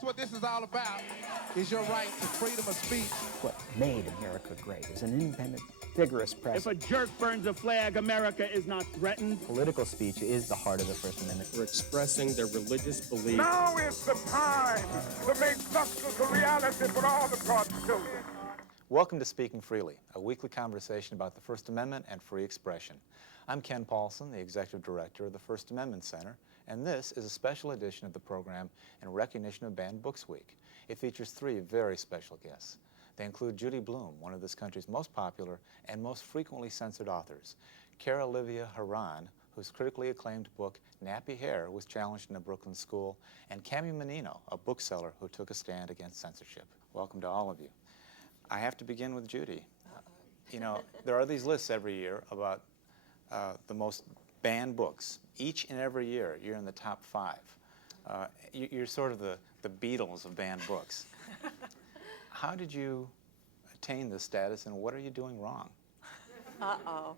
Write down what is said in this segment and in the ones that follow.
What this is all about is your right to freedom of speech. What made America great is an independent, vigorous press. If a jerk burns a flag, America is not threatened. Political speech is the heart of the First Amendment. For expressing their religious beliefs. Now is the time to make justice a reality for all of God's children. Welcome to Speaking Freely, a weekly conversation about the First Amendment and free expression. I'm Ken Paulson, the Executive Director of the First Amendment Center, and this is a special edition of the program in recognition of Banned Books Week. It features three very special guests. They include Judy Blume, one of this country's most popular and most frequently censored authors, Carolivia Herron, whose critically acclaimed book, Nappy Hair, was challenged in a Brooklyn school, and Cammie Mannino, a bookseller who took a stand against censorship. Welcome to all of you. I have to begin with Judy. You know, there are these lists every year about the most banned books. Each and every year, you're in the top 5. You're sort of the Beatles of banned books. How did you attain this status, and what are you doing wrong? Uh-oh.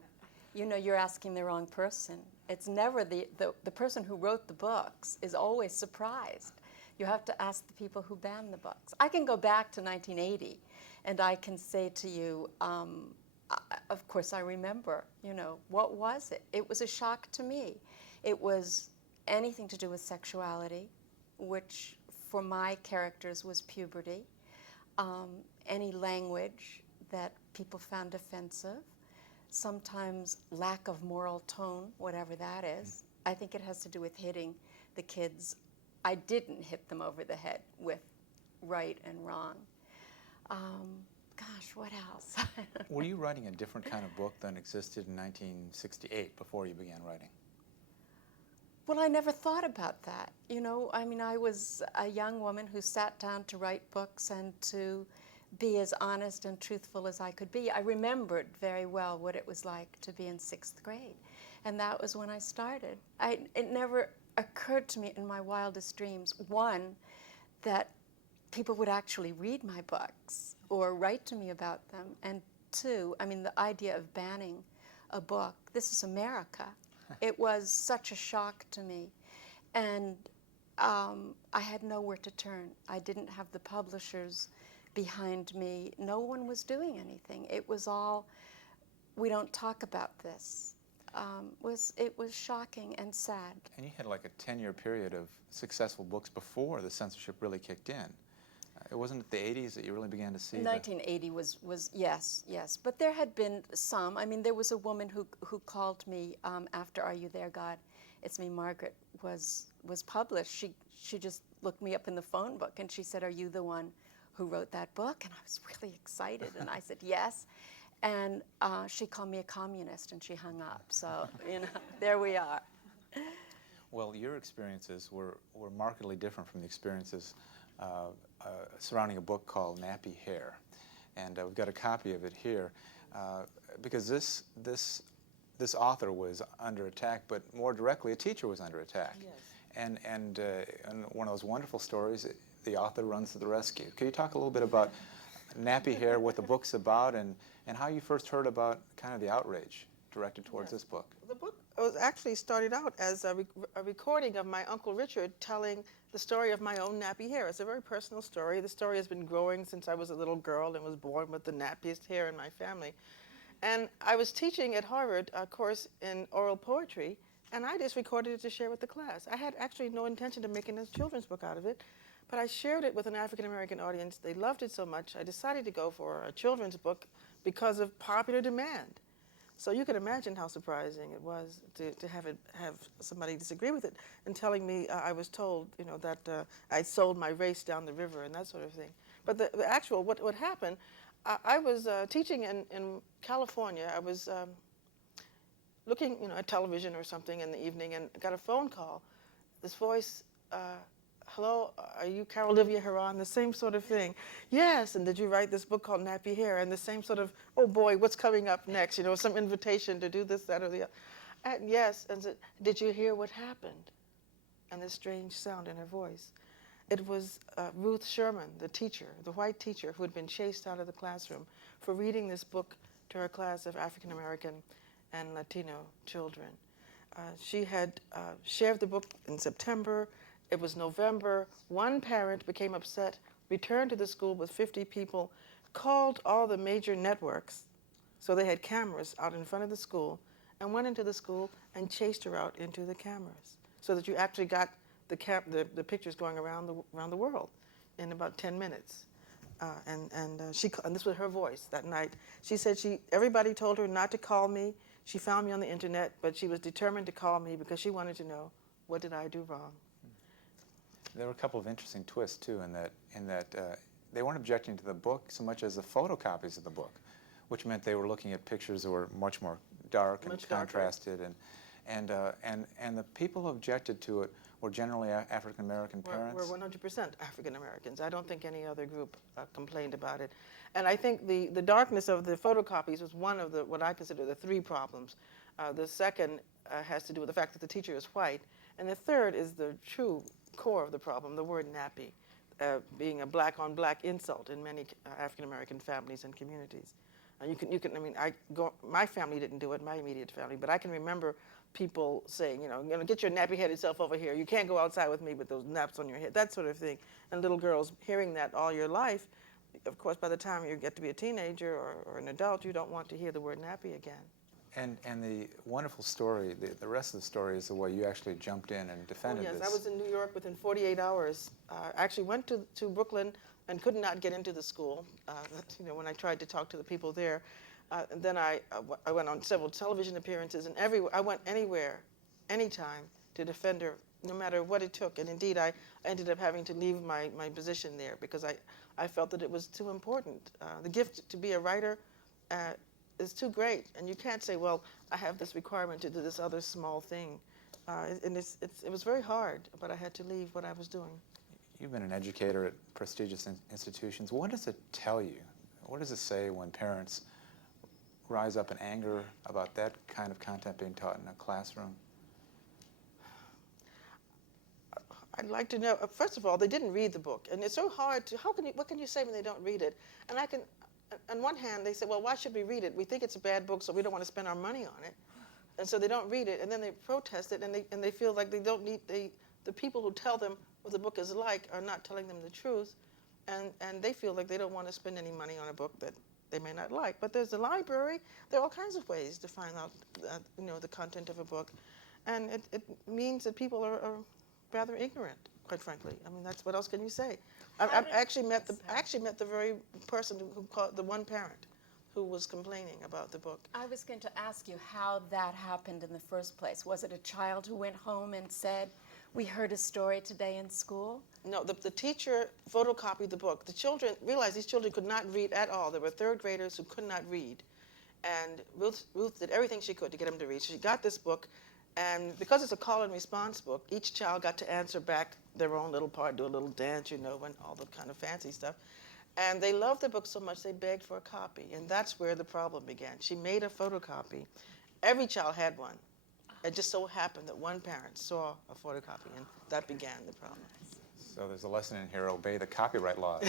You know, you're asking the wrong person. It's never the person who wrote the books is always surprised. You have to ask the people who banned the books. I can go back to 1980, and I can say to you, of course I remember, you know, what was it? It was a shock to me. It was anything to do with sexuality, which for my characters was puberty, any language that people found offensive, sometimes lack of moral tone, whatever that is. I think it has to do with hitting the kids. I didn't hit them over the head with right and wrong. Gosh, what else? Were you writing a different kind of book than existed in 1968 before you began writing? Well, I never thought about that. You know, I mean, I was a young woman who sat down to write books and to be as honest and truthful as I could be. I remembered very well what it was like to be in 6th grade, and that was when I started. It never occurred to me in my wildest dreams, one, that people would actually read my books or write to me about them, and 2, I mean, the idea of banning a book, this is America. It was such a shock to me, and I had nowhere to turn. I didn't have the publishers behind me. No one was doing anything. It was all, we don't talk about this. It was shocking and sad. And you had like a 10-year period of successful books before the censorship really kicked in. It wasn't the 80s that you really began to see 1980 was yes. But there had been some. I mean, there was a woman who called me after Are You There, God? It's Me, Margaret was published. She just looked me up in the phone book, and she said, are you the one who wrote that book? And I was really excited, and I said, yes. And she called me a communist, and she hung up. So, you know, there we are. Well, your experiences were markedly different from the experiences surrounding a book called Nappy Hair. And we've got a copy of it here because this author was under attack, but more directly, a teacher was under attack. Yes. And one of those wonderful stories, the author runs to the rescue. Can you talk a little bit about Nappy Hair, what the book's about, and how you first heard about kind of the outrage directed towards this book? The book was actually started out as a recording of my Uncle Richard telling the story of my own nappy hair. It's a very personal story. The story has been growing since I was a little girl and was born with the nappiest hair in my family. And I was teaching at Harvard a course in oral poetry, and I just recorded it to share with the class. I had actually no intention of making a children's book out of it, but I shared it with an African-American audience. They loved it so much, I decided to go for a children's book because of popular demand. So you can imagine how surprising it was to have somebody disagree with it and telling me I was told, you know, that I sold my race down the river and that sort of thing. But the actual, what happened, I was teaching in California. I was looking, you know, at television or something in the evening and got a phone call. This voice, hello, are you Carolivia Herron? The same sort of thing. Yes, and did you write this book called Nappy Hair? And the same sort of, oh boy, what's coming up next? You know, some invitation to do this, that, or the other. And yes, and said, did you hear what happened? And this strange sound in her voice. It was Ruth Sherman, the teacher, the white teacher who had been chased out of the classroom for reading this book to her class of African American and Latino children. She had shared the book in September. It was November. One parent became upset, returned to the school with 50 people, called all the major networks, so they had cameras out in front of the school, and went into the school and chased her out into the cameras, so that you actually got the pictures going around the world in about 10 minutes. And this was her voice that night. She said everybody told her not to call me. She found me on the internet, but she was determined to call me because she wanted to know, what did I do wrong? There were a couple of interesting twists too, in that they weren't objecting to the book so much as the photocopies of the book, which meant they were looking at pictures that were much more dark and contrasted, and the people who objected to it were generally African American parents. We're 100% African Americans. I don't think any other group complained about it, and I think the darkness of the photocopies was one of what I consider the three problems. The second has to do with the fact that the teacher is white, and the third is the true core of the problem, the word nappy, being a black-on-black insult in many African American families and communities. You can. I mean, my family didn't do it, my immediate family, but I can remember people saying, get your nappy-headed self over here. You can't go outside with me with those naps on your head, that sort of thing. And little girls hearing that all your life, of course, by the time you get to be a teenager or an adult, you don't want to hear the word nappy again. And the wonderful story, the rest of the story is the way you actually jumped in and defended this. Yes, I was in New York within 48 hours. I actually went to Brooklyn and could not get into the school. When I tried to talk to the people there, and then I went on several television appearances, and I went anywhere, anytime to defend her, no matter what it took. And indeed, I ended up having to leave my position there because I felt that it was too important. The gift to be a writer is too great, and you can't say, well, I have this requirement to do this other small thing. And it was very hard, but I had to leave what I was doing. You've been an educator at prestigious institutions. What does it tell you? What does it say when parents rise up in anger about that kind of content being taught in a classroom? I'd like to know, first of all, they didn't read the book, and it's so hard to, what can you say when they don't read it? And on one hand, they say, well, why should we read it? We think it's a bad book, so we don't want to spend our money on it. And so they don't read it, and then they protest it, and they feel like they don't need, the people who tell them what the book is like are not telling them the truth, and they feel like they don't want to spend any money on a book that they may not like. But there's the library. There are all kinds of ways to find out, the content of a book, and it means that people are rather ignorant, quite frankly. I mean, that's what else can you say? I actually met the very person who called, the one parent who was complaining about the book. I was going to ask you how that happened in the first place. Was it a child who went home and said, we heard a story today in school? No, the teacher photocopied the book. The children realized these children could not read at all. There were third graders who could not read. And Ruth did everything she could to get them to read. She got this book, and because it's a call and response book, each child got to answer back their own little part, do a little dance, and all the kind of fancy stuff. And they loved the book so much they begged for a copy, and that's where the problem began. She made a photocopy. Every child had one. It just so happened that one parent saw a photocopy, and that began the problem. So there's a lesson in here: obey the copyright laws.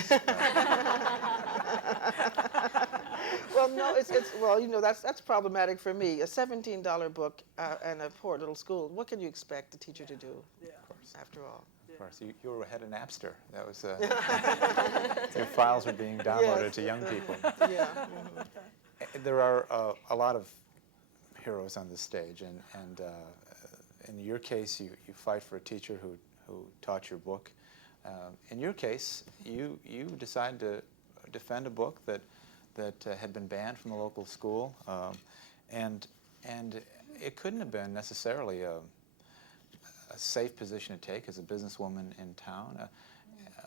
Well, no, that's problematic for me. A $17 book and a poor little school. What can you expect the teacher to do? Yeah. Of course. After all. Of course, you were ahead of Napster. That was your files were being downloaded to young people. Yeah. There are a lot of heroes on this stage, and in your case, you fight for a teacher who taught your book. In your case, you decided to defend a book that had been banned from the local school, and it couldn't have been necessarily a safe position to take as a businesswoman in town.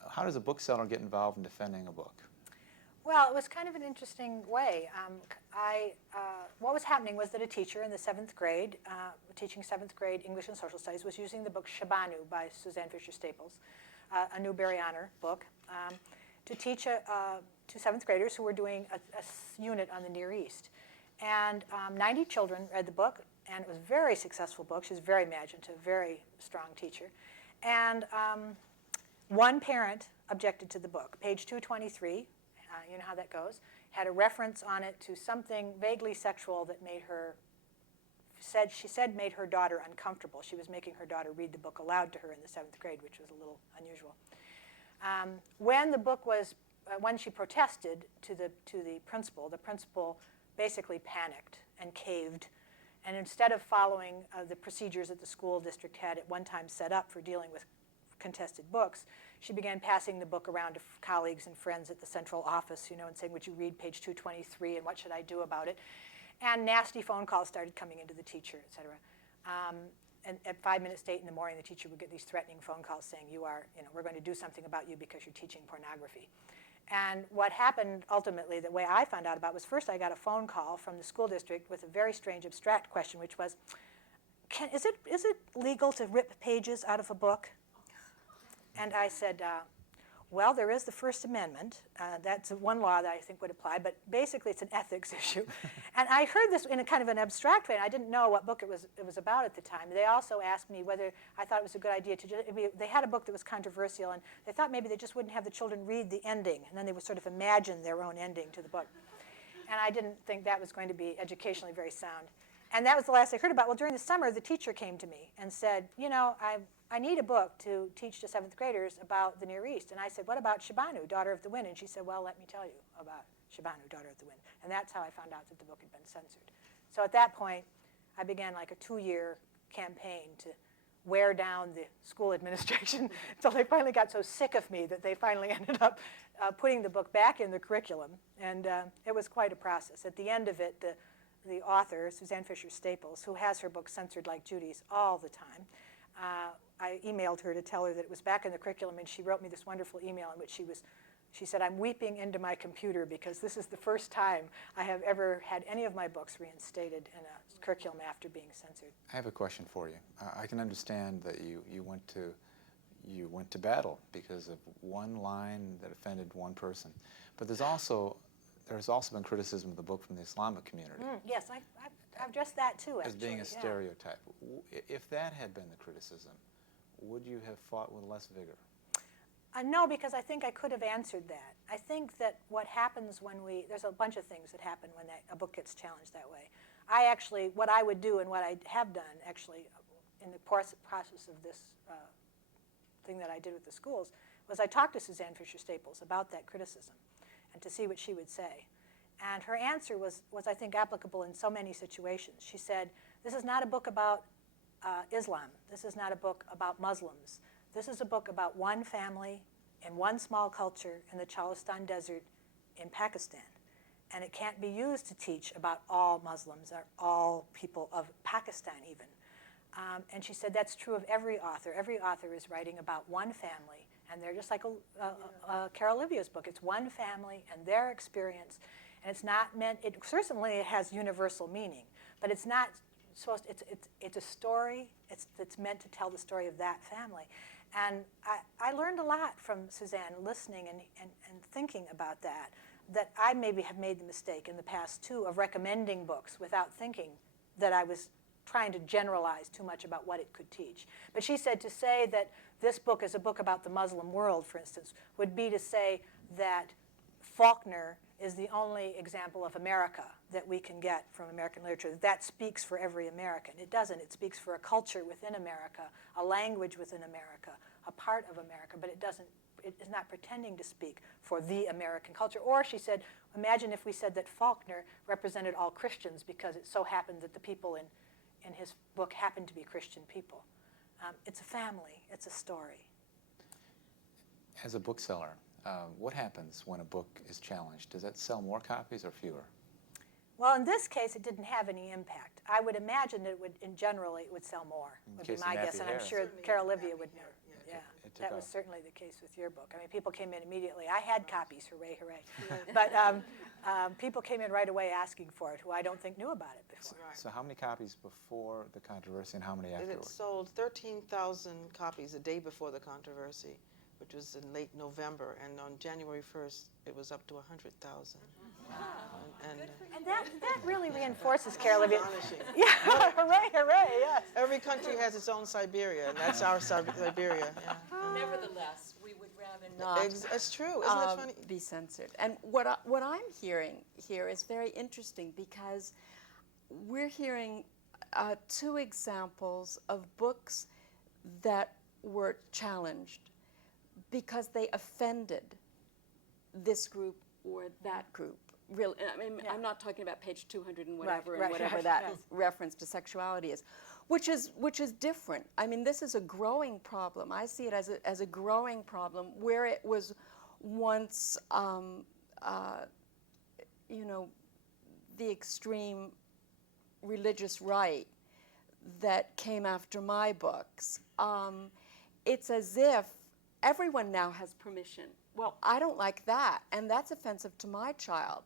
How does a bookseller get involved in defending a book? Well, it was kind of an interesting way. What was happening was that a teacher in the 7th grade, teaching 7th grade English and Social Studies, was using the book Shabanu by Suzanne Fisher-Staples, a Newbery Honor book, to teach to 7th graders who were doing a unit on the Near East. And 90 children read the book, and it was a very successful book. She was very imaginative, very strong teacher. And one parent objected to the book. Page 223, you know how that goes, had a reference on it to something vaguely sexual that made her she said made her daughter uncomfortable. She was making her daughter read the book aloud to her in the 7th grade, which was a little unusual. When the book was, when she protested to the principal basically panicked and caved. And instead of following the procedures that the school district had at one time set up for dealing with contested books, she began passing the book around to colleagues and friends at the central office, you know, and saying, would you read page 223 and what should I do about it? And nasty phone calls started coming into the teacher, et cetera. And at 5 minutes to 8 in the morning, the teacher would get these threatening phone calls saying, we're going to do something about you because you're teaching pornography. And what happened ultimately, the way I found out about, was first I got a phone call from the school district with a very strange abstract question, which was, is it legal to rip pages out of a book? And I said, well, there is the First Amendment. That's one law that I think would apply, but basically it's an ethics issue. And I heard this in a kind of an abstract way, and I didn't know what book it was about at the time. They also asked me whether I thought it was a good idea to they had a book that was controversial, and they thought maybe they just wouldn't have the children read the ending, and then they would sort of imagine their own ending to the book. And I didn't think that was going to be educationally very sound. And that was the last I heard about. Well, during the summer, the teacher came to me and said, I need a book to teach to 7th graders about the Near East. And I said, what about Shabanu, Daughter of the Wind? And she said, well, let me tell you about Shabanu, Daughter of the Wind. And that's how I found out that the book had been censored. So at that point, I began like a 2-year campaign to wear down the school administration until they finally got so sick of me that they finally ended up putting the book back in the curriculum. And it was quite a process. At the end of it, the author, Suzanne Fisher-Staples, who has her book censored like Judy's all the time, I emailed her to tell her that it was back in the curriculum, and she wrote me this wonderful email in which she said, I'm weeping into my computer because this is the first time I have ever had any of my books reinstated in a curriculum after being censored. I have a question for you. I can understand that you went to battle because of one line that offended one person, but there's also been criticism of the book from the Islamic community. Yes, I've addressed that too, actually. As being a stereotype. If that had been the criticism, would you have fought with less vigor? No, because I think I could have answered that. I think that what happens when there's a bunch of things that happen when a book gets challenged that way. What I would do and what I have done actually in the process of this thing that I did with the schools was I talked to Suzanne Fisher-Staples about that criticism and to see what she would say. And her answer was I think, applicable in so many situations. She said, this is not a book about Islam. This is not a book about Muslims. This is a book about one family in one small culture in the Cholistan Desert in Pakistan. And it can't be used to teach about all Muslims or all people of Pakistan even. And she said that's true of every author. Every author is writing about one family. And they're just like Carolivia's book. It's one family and their experience. And it's not meant, it certainly has universal meaning, but it's not supposed, it's a story that's meant to tell the story of that family. And I learned a lot from Suzanne listening and thinking about that I maybe have made the mistake in the past too of recommending books without thinking that I was trying to generalize too much about what it could teach. But she said to say that this book is a book about the Muslim world, for instance, would be to say that Faulkner is the only example of America that we can get from American literature. That speaks for every American. It doesn't. It speaks for a culture within America, a language within America, a part of America, but it doesn't. It is not pretending to speak for the American culture. Or she said, imagine if we said that Faulkner represented all Christians because it so happened that the people in his book happened to be Christian people. It's a family. It's a story. As a bookseller, what happens when a book is challenged? Does that sell more copies or fewer? Well, in this case, it didn't have any impact. I would imagine that it would, in general, it would sell more, would be my guess, and I'm sure Carolivia would know. Yeah, that was certainly the case with your book. I mean, people came in immediately. I had copies, hooray, hooray. But people came in right away asking for it, who I don't think knew about it before. So how many copies before the controversy and how many afterwards? It sold 13,000 copies a day before the controversy, which was in late November, and on January 1st, it was up to 100,000. And that really reinforces Carolivia. Astonishing. Yeah, hooray, hooray, yes. Every country has its own Siberia, and that's our Siberia. Yeah. Nevertheless, we would rather not. It's true. Isn't that funny? Be censored. And what I'm hearing here is very interesting because we're hearing two examples of books that were challenged because they offended this group or that group. Really, I mean, I'm not talking about page 200 and whatever, Right, and whatever right, that yes. reference to sexuality is, which is different. I mean, this is a growing problem. I see it as a growing problem where it was once, you know, the extreme religious right that came after my books. It's as if everyone now has permission. Well, I don't like that, and that's offensive to my child.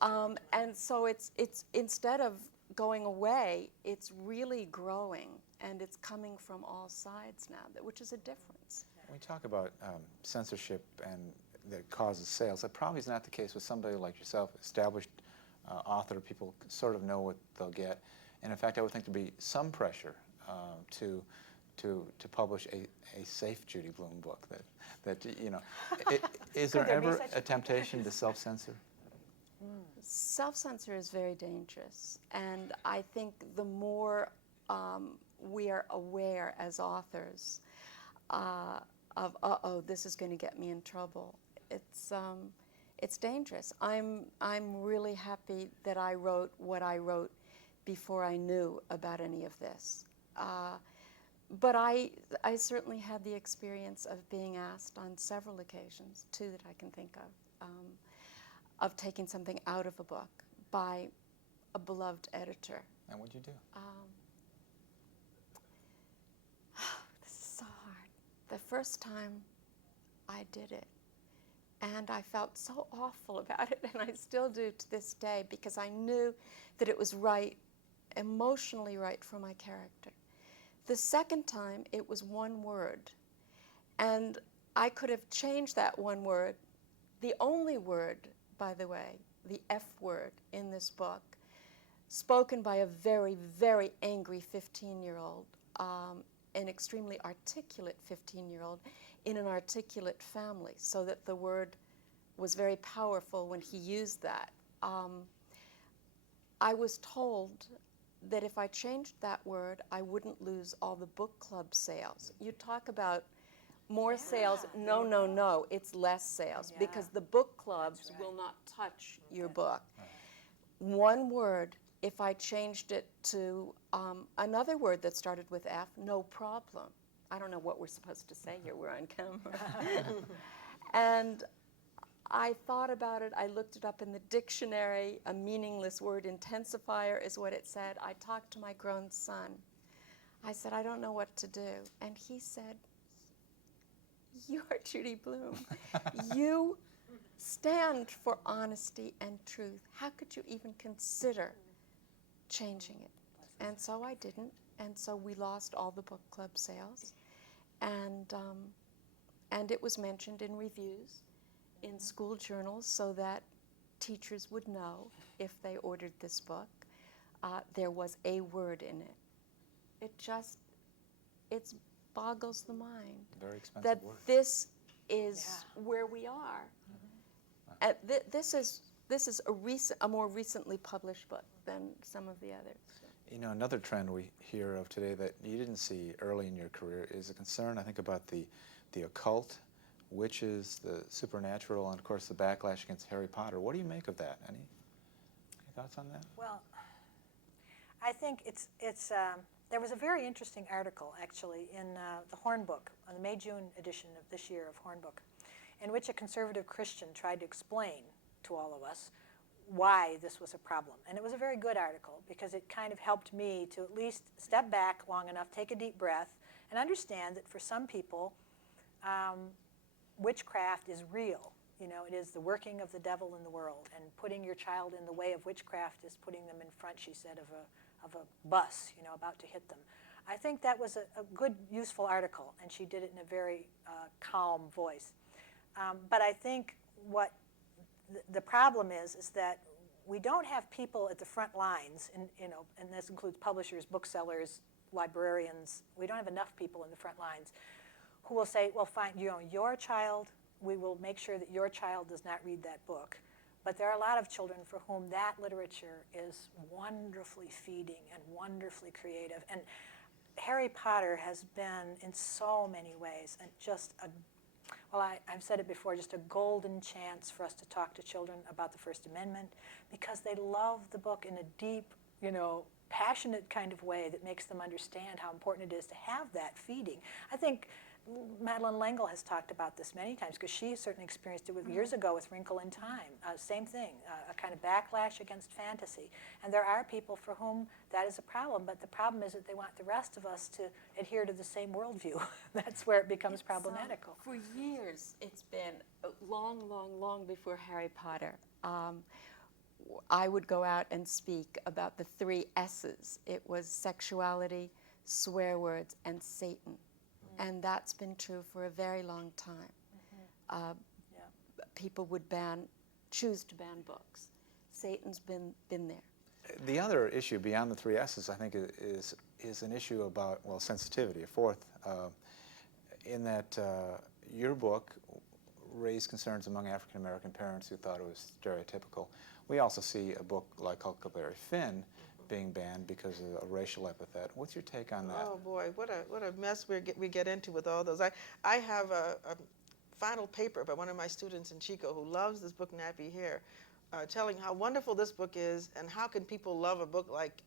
And so it's instead of going away, it's really growing, and it's coming from all sides now, which is a difference. When we talk about censorship and that causes sales, that probably is not the case with somebody like yourself, established author. People sort of know what they'll get, and in fact, I would think there'd be some pressure to publish a safe Judy Blume book. That you know, is there ever a temptation to self-censor? Self-censor is very dangerous, and I think the more we are aware as authors of, uh-oh, this is going to get me in trouble, it's dangerous. I'm really happy that I wrote what I wrote before I knew about any of this. But I certainly had the experience of being asked on several occasions, two that I can think of taking something out of a book by a beloved editor. And what'd you do? This is so hard. The first time I did it, and I felt so awful about it, and I still do to this day, because I knew that it was right, emotionally right for my character. The second time, it was one word, and I could have changed that one word. The only word, by the way, the F word in this book, spoken by a very, very angry 15-year-old, an extremely articulate 15-year-old in an articulate family, so that the word was very powerful when he used that. I was told that if I changed that word, I wouldn't lose all the book club sales. You talk about more sales. No, no, no, it's less sales, because the book clubs will not touch your book. One word, if I changed it to another word that started with F, no problem. I don't know what we're supposed to say here, we're on camera. And I thought about it, I looked it up in the dictionary, a meaningless word, intensifier is what it said. I talked to my grown son. I said, I don't know what to do. And he said, you are Judy Blume. You stand for honesty and truth. How could you even consider changing it? And so I didn't, and so we lost all the book club sales. And it was mentioned in reviews, in school journals, so that teachers would know if they ordered this book, there was a word in it. It boggles the mind. Very expensive that word. This is where we are. And this is a more recently published book than some of the others. You know, another trend we hear of today that you didn't see early in your career is a concern, I think, about the occult, witches, the supernatural, and of course the backlash against Harry Potter. What do you make of that? Any thoughts on that? Well, I think there was a very interesting article, actually, in the Horn Book, on the May-June edition of this year of Horn Book, in which a conservative Christian tried to explain to all of us why this was a problem. And it was a very good article, because it kind of helped me to at least step back long enough, take a deep breath, and understand that for some people, witchcraft is real. You know, it is the working of the devil in the world, and putting your child in the way of witchcraft is putting them in front, she said, of a bus, you know, about to hit them. I think that was a good, useful article, and she did it in a very calm voice. But I think what the problem is that we don't have people at the front lines, and this includes publishers, booksellers, librarians. We don't have enough people in the front lines who will say, well, fine, your child, we will make sure that your child does not read that book. But there are a lot of children for whom that literature is wonderfully feeding and wonderfully creative. And Harry Potter has been, in so many ways, and just a, well, I've said it before, just a golden chance for us to talk to children about the First Amendment, because they love the book in a deep, you know, passionate kind of way that makes them understand how important it is to have that feeding. I think Madeleine L'Engle has talked about this many times, because she certainly experienced it years ago with Wrinkle in Time. Same thing, a kind of backlash against fantasy. And there are people for whom that is a problem, but the problem is that they want the rest of us to adhere to the same worldview. That's where it becomes problematical. For years, it's been long, long, long before Harry Potter. I would go out and speak about the 3 S's. It was sexuality, swear words, and Satan. And that's been true for a very long time. People would choose to ban books. Satan's been there. The other issue beyond the 3 S's, I think, is an issue about, well, sensitivity, a fourth, in that your book raised concerns among African American parents who thought it was stereotypical. We also see a book like Huckleberry Finn being banned because of a racial epithet. What's your take on that? Oh boy, what a mess we get into with all those. I have a final paper by one of my students in Chico who loves this book, Nappy Hair, telling how wonderful this book is and how can people love a book like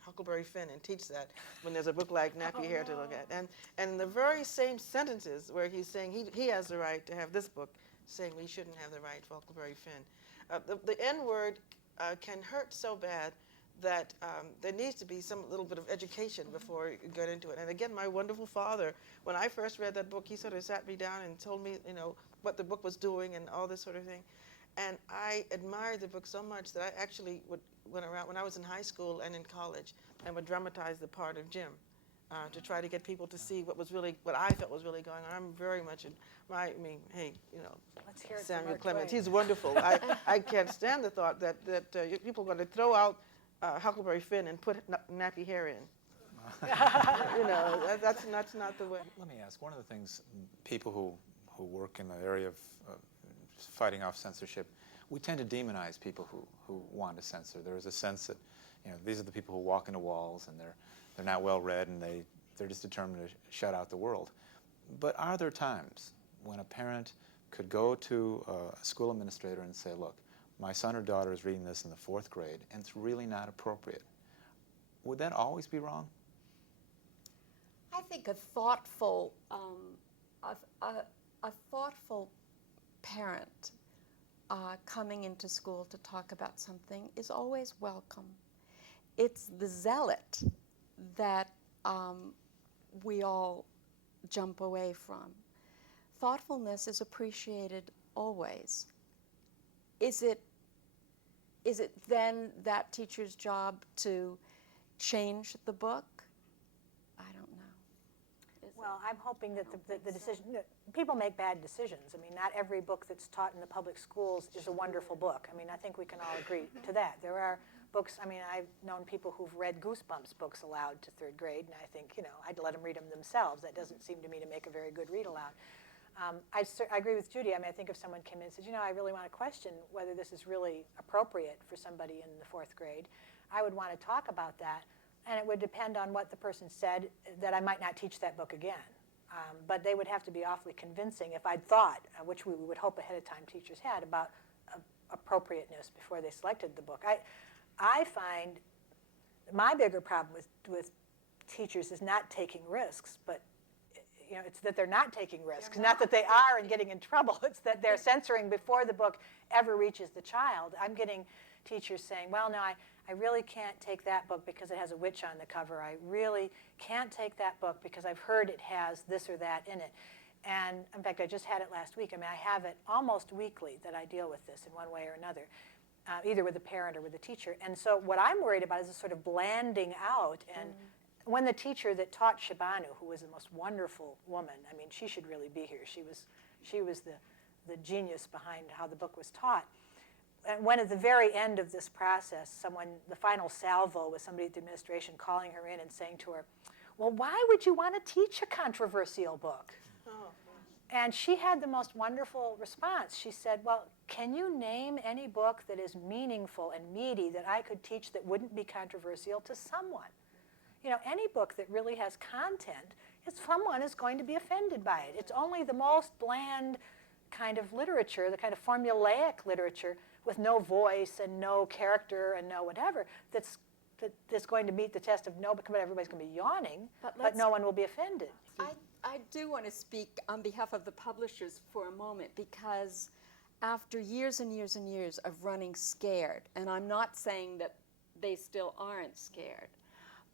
Huckleberry Finn and teach that when there's a book like Nappy Hair to look at. And the very same sentences where he's saying he has the right to have this book, saying we shouldn't have the right for Huckleberry Finn. The N-word can hurt so bad that there needs to be some little bit of education before you get into it. And again, my wonderful father, when I first read that book, he sort of sat me down and told me, you know, what the book was doing and all this sort of thing. And I admired the book so much that I actually went around when I was in high school and in college and would dramatize the part of Jim to try to get people to see what I felt was really going on. I'm very much hey, you know, Let's hear it Samuel from Mark Clemens, Twain. he's wonderful. I can't stand the thought that people are going to throw out Huckleberry Finn and put Nappy Hair in. You know, that's not the way. Let me ask, one of the things people who work in the area of fighting off censorship, we tend to demonize people who want to censor. There is a sense that, you know, these are the people who walk into walls and they're not well read and they're just determined to shut out the world. But are there times when a parent could go to a school administrator and say, look, my son or daughter is reading this in the 4th grade and it's really not appropriate? Would that always be wrong? I think a thoughtful parent coming into school to talk about something is always welcome. It's the zealot that we all jump away from. Thoughtfulness is appreciated always. Is it then that teacher's job to change the book? I don't know. Well, I'm hoping that the decision, people make bad decisions. I mean, not every book that's taught in the public schools is a wonderful book. I mean, I think we can all agree to that. There are books, I mean, I've known people who've read Goosebumps books aloud to 3rd grade, and I think, you know, I'd let them read them themselves. That doesn't seem to me to make a very good read aloud. I agree with Judy. I mean, I think if someone came in and said, you know, I really want to question whether this is really appropriate for somebody in the 4th grade, I would want to talk about that. And it would depend on what the person said, that I might not teach that book again. But they would have to be awfully convincing if I'd thought, which we would hope ahead of time teachers had, about appropriateness before they selected the book. I find my bigger problem with teachers is not taking risks, but you know, it's that they're not taking risks. Not that they are and getting in trouble. It's that they're censoring before the book ever reaches the child. I'm getting teachers saying, well, no, I really can't take that book because it has a witch on the cover. I really can't take that book because I've heard it has this or that in it. And in fact, I just had it last week. I mean, I have it almost weekly that I deal with this in one way or another, either with a parent or with a teacher. And so what I'm worried about is a sort of blanding out. And when the teacher that taught Shabanu, who was the most wonderful woman, I mean, she should really be here. She was the genius behind how the book was taught. And when at the very end of this process, the final salvo was somebody at the administration calling her in and saying to her, well, why would you want to teach a controversial book? Oh. And she had the most wonderful response. She said, well, can you name any book that is meaningful and meaty that I could teach that wouldn't be controversial to someone? You know, any book that really has content, someone is going to be offended by it. It's only the most bland kind of literature, the kind of formulaic literature with no voice and no character and no whatever, that's going to meet the test of no, but everybody's going to be yawning, but no one will be offended. I do want to speak on behalf of the publishers for a moment, because after years and years and years of running scared, and I'm not saying that they still aren't scared,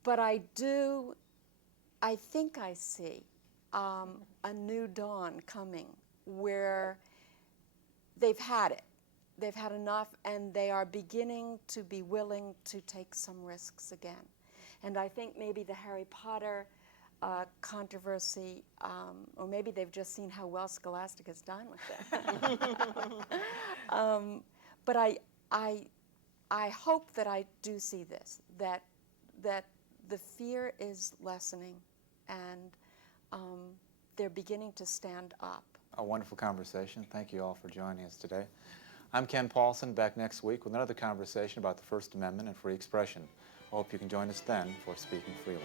but I think I see a new dawn coming where they've had it. They've had enough, and they are beginning to be willing to take some risks again. And I think maybe the Harry Potter controversy, or maybe they've just seen how well Scholastic has done with it. But I hope that I do see this, that the fear is lessening, and they're beginning to stand up. A wonderful conversation. Thank you all for joining us today. I'm Ken Paulson, back next week with another conversation about the First Amendment and free expression. I hope you can join us then for Speaking Freely.